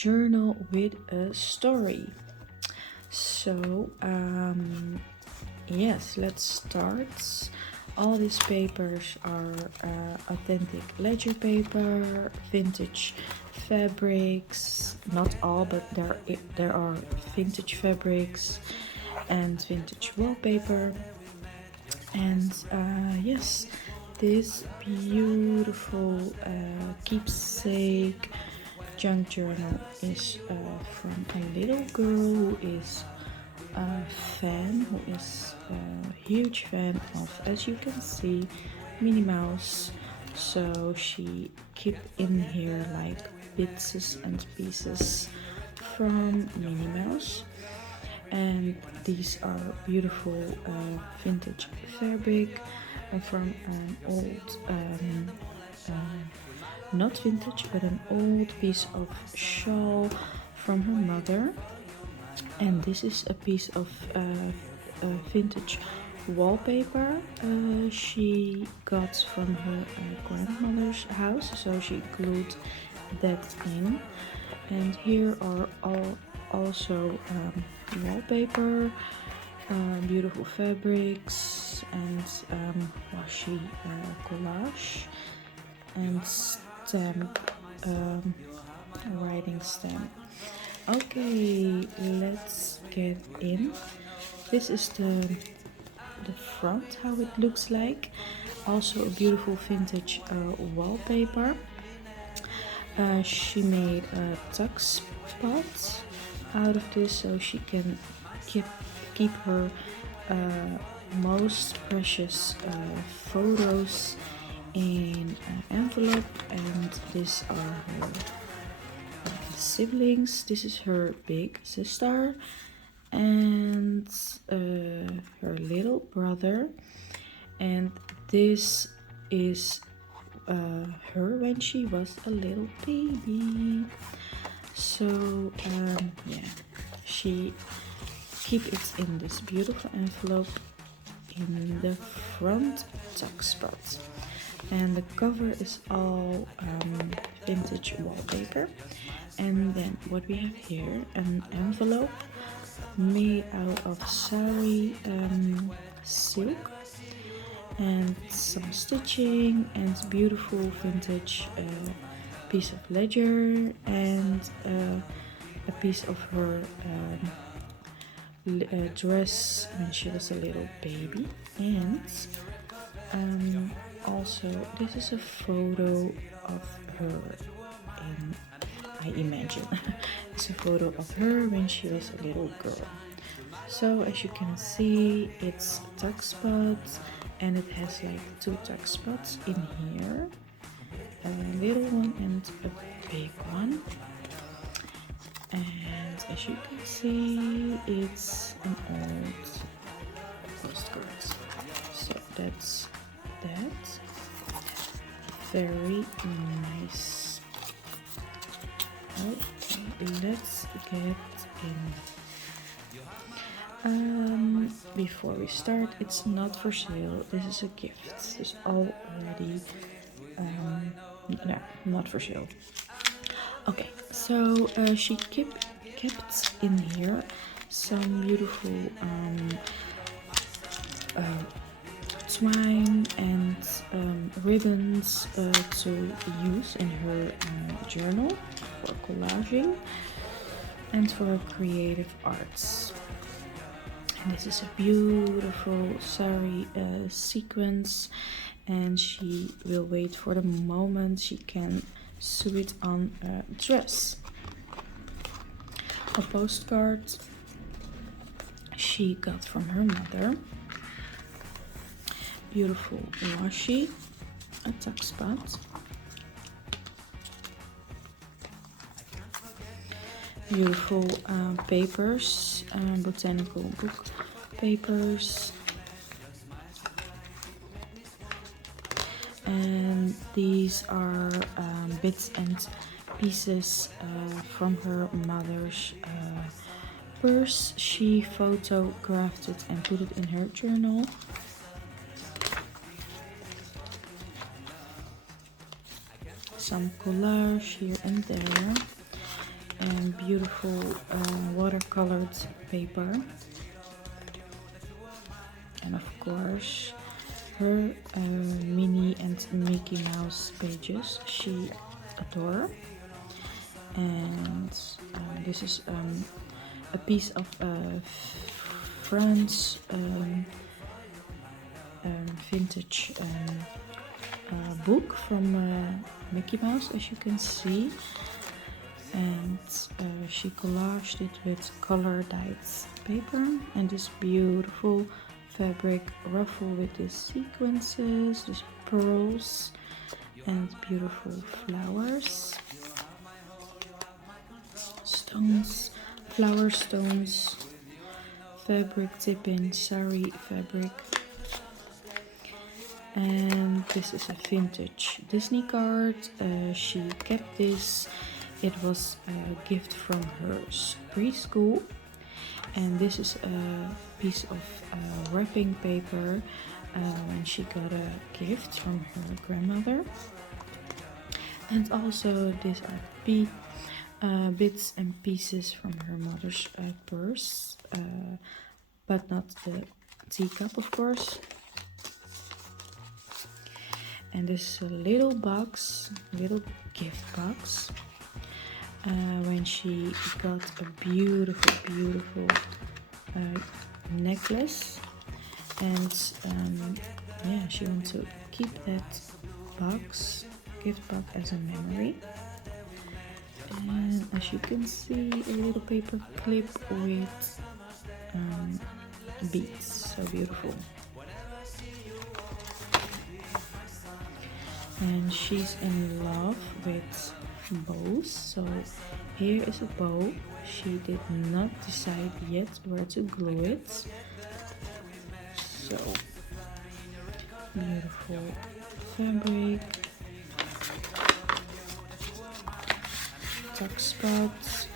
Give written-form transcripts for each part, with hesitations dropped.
journal with a story. So yes, let's start. All these papers are authentic ledger paper, vintage fabrics. Not all, but there are vintage fabrics and vintage wallpaper. And yes, this beautiful keepsake junk journal is from a little girl who is a fan, who is a huge fan of, as you can see, Minnie Mouse. So she keep in here like bits and pieces from Minnie Mouse. And these are beautiful vintage fabric from an old not vintage, but an old piece of shawl from her mother. And this is a piece of vintage wallpaper she got from her grandmother's house, so she glued that in. And here are also wallpaper, beautiful fabrics, and washi collage and stamp, writing stamp. Okay, let's get in. This is the front, how it looks like. Also a beautiful vintage wallpaper. She made a tuck spot out of this so she can keep her most precious photos in an envelope. And these are her siblings. This is her big sister and her little brother, and this is her when she was a little baby. So yeah, she keep it in this beautiful envelope in the front tuck spot. And the cover is all vintage wallpaper. And then what we have here, an envelope made out of sari silk and some stitching and beautiful vintage piece of ledger and a piece of her dress when she was a little baby. And also this is a photo of her in, I imagine it's a photo of her when she was a little girl. So as you can see, it's tuck spots, and it has like two tuck spots in here, a little one and a big one. And as you can see, it's an old postcard. So that's that. Very nice. Okay, let's get in. Before we start, it's not for sale. This is a gift. It's already no, not for sale. Okay, so she kept in here some beautiful twine and ribbons to use in her journal for collaging and for creative arts. And this is a beautiful sari sequence, and she will wait for the moment she can sew it on a dress. A postcard she got from her mother. Beautiful washi, a tuck spot. Beautiful papers, botanical book papers. And these are bits and pieces from her mother's purse. She photographed it and put it in her journal. Some collage here and there. and beautiful watercolored paper. And of course her Minnie and Mickey Mouse pages she adore. And this is a piece of France vintage book from Mickey Mouse, as you can see. And she collaged it with color dyed paper and this beautiful fabric ruffle with these sequences, these pearls and beautiful flowers, stones, flower stones, fabric tip-in sari fabric. And this is a vintage Disney card. She kept this. It was a gift from her preschool. And this is a piece of wrapping paper when she got a gift from her grandmother. And also these are bits and pieces from her mother's purse, but not the teacup, of course. And this is a little box, little gift box, when she got a beautiful necklace. And yeah, she wants to keep that gift box as a memory. And as you can see, a little paper clip with beads, so beautiful. And she's in love with bows, so here is a bow. She did not decide yet where to glue it. So beautiful fabric, tuck spots,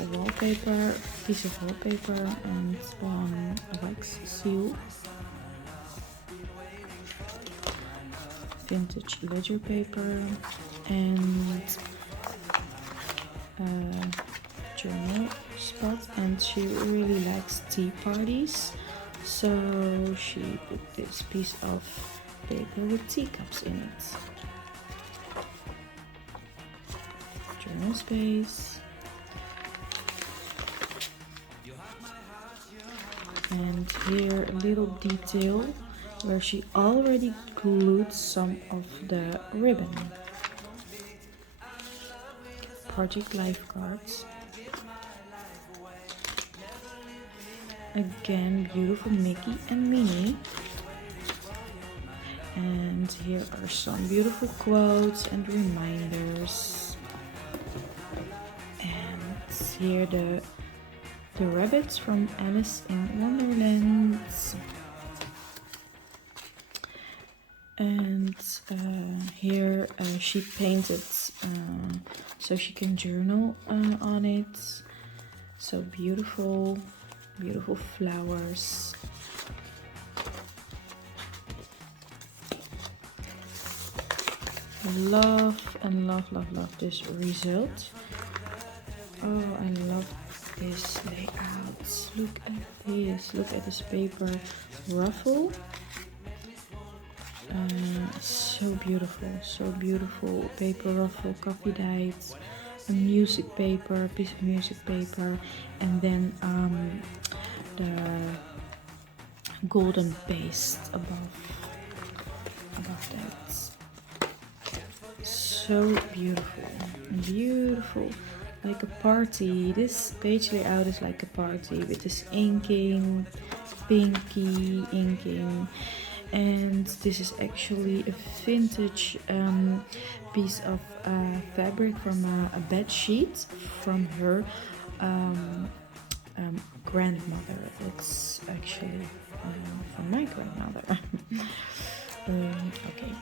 a wallpaper, piece of wallpaper, and a wax seal. Vintage ledger paper and journal spot. And she really likes tea parties, so she put this piece of paper with teacups in it. Journal space. And here a little detail where she already glued some of the ribbon. Project Life cards. Again, beautiful Mickey and Minnie. And here are some beautiful quotes and reminders. And here the rabbits from Alice in Wonderland. And here she painted so she can journal on it. So beautiful flowers. Love this result. Oh, I love this layout. Look at this. Look at this paper ruffle. So beautiful paper ruffle, copy dyed, a music paper, piece of music paper, and then the golden paste above that. So beautiful, like a party. This page layout is like a party with this inking, pinky inking. And this is actually a vintage piece of fabric from a bed sheet from her grandmother. It's actually from my grandmother. Okay.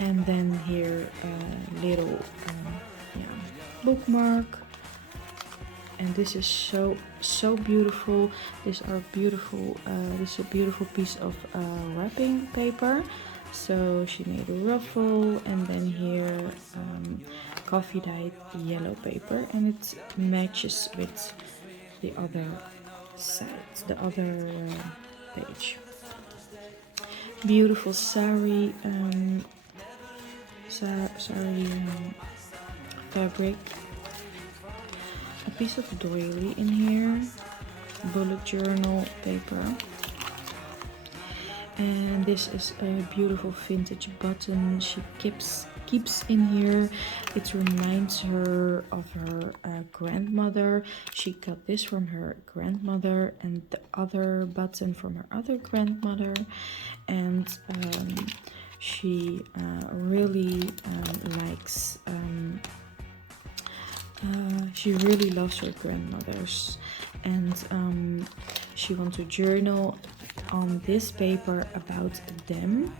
And then here a little bookmark. And this is so beautiful. These are beautiful. This is a beautiful piece of wrapping paper. So she made a ruffle, and then here coffee dyed yellow paper, and it matches with the other side, the other page. Beautiful sari, fabric. A piece of doily in here, bullet journal paper. And this is a beautiful vintage button she keeps in here. It reminds her of her grandmother. She got this from her grandmother, and the other button from her other grandmother. And she really likes, she really loves her grandmothers, and she wants to journal on this paper about them.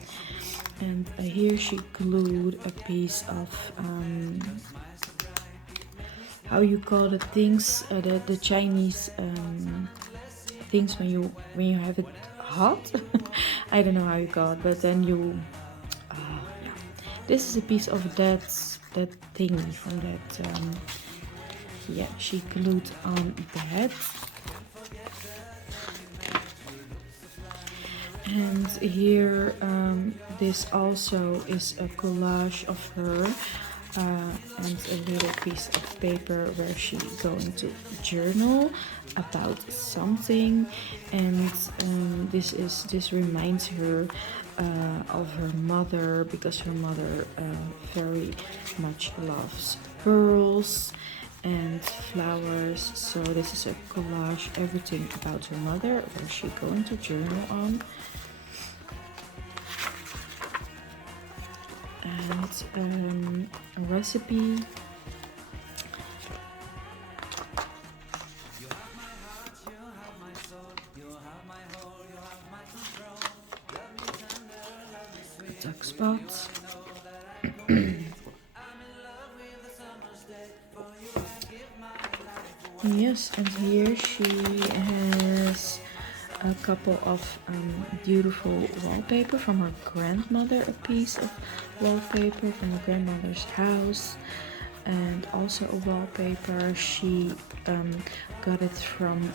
And here she glued a piece of how you call the things, the Chinese things when you have it hot. I don't know how you call it, but then you yeah. This is a piece of that thingy from that yeah, she glued on that. And here this also is a collage of her and a little piece of paper where she's going to journal about something. And this reminds her of her mother, because her mother very much loves pearls and flowers. So this is a collage, everything about her mother, where she's going to journal on. And a recipe. A duck spot. Yes, and here she has a couple of beautiful wallpaper from her grandmother, a piece of wallpaper from her grandmother's house, and also a wallpaper. She got it from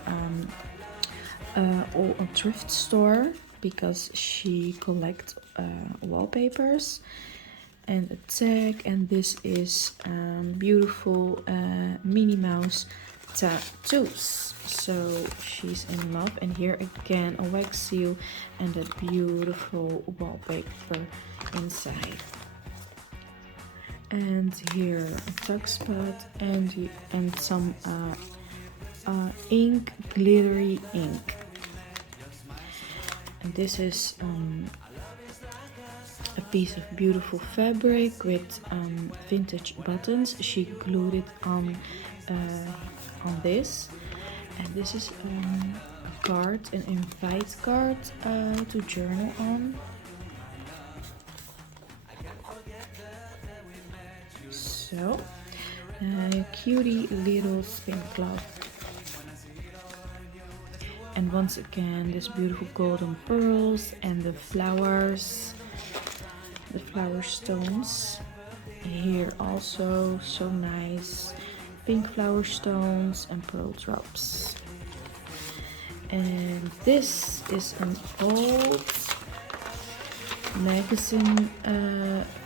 a thrift store, because she collects wallpapers. And a tag, and this is beautiful Minnie Mouse tattoos. So she's in love. And here again a wax seal and a beautiful wallpaper inside. And here a tuck spot and some ink, glittery ink. And this is a piece of beautiful fabric with vintage buttons. She glued it on this, and this is a card, an invite card to journal on. So, cutie little spin cloth. And once again, this beautiful golden pearls and the flowers. The flower stones here also so nice, pink flower stones and pearl drops. And this is an old magazine,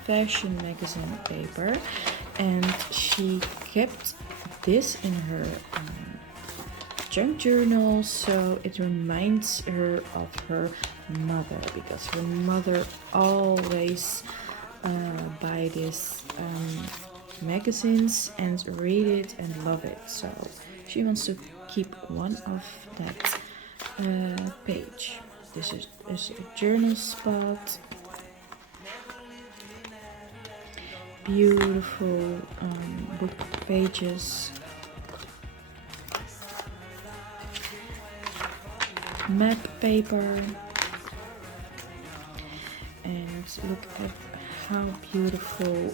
fashion magazine paper, and she kept this in her junk journal, so it reminds her of her mother, because her mother always buy these magazines and read it and love it. So she wants to keep one of that page. This is a journal spot. Beautiful book pages. Map paper. And look at how beautiful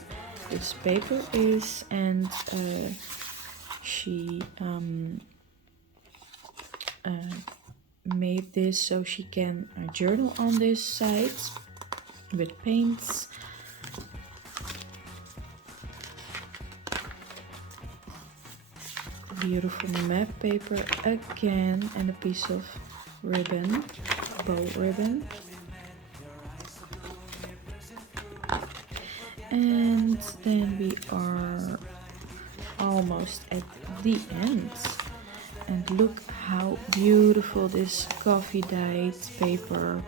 this paper is. And she made this so she can journal on this side with paints. beautiful map paper again, and a piece of ribbon, bow ribbon. And then we are almost at the end. And look how beautiful this coffee dyed paper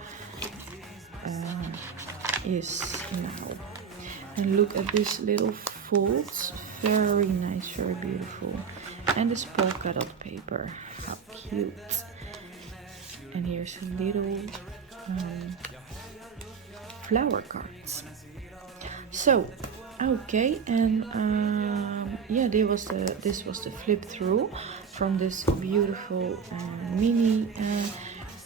is now. And look at this little folds, very nice, very beautiful. And this polka dot paper, how cute. And here's a little flower cards. So okay, and yeah, this was the flip through from this beautiful mini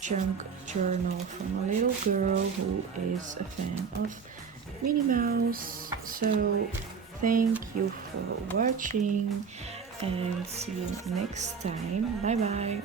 junk journal from a little girl who is a fan of Minnie Mouse. So thank you for watching and see you next time. Bye bye.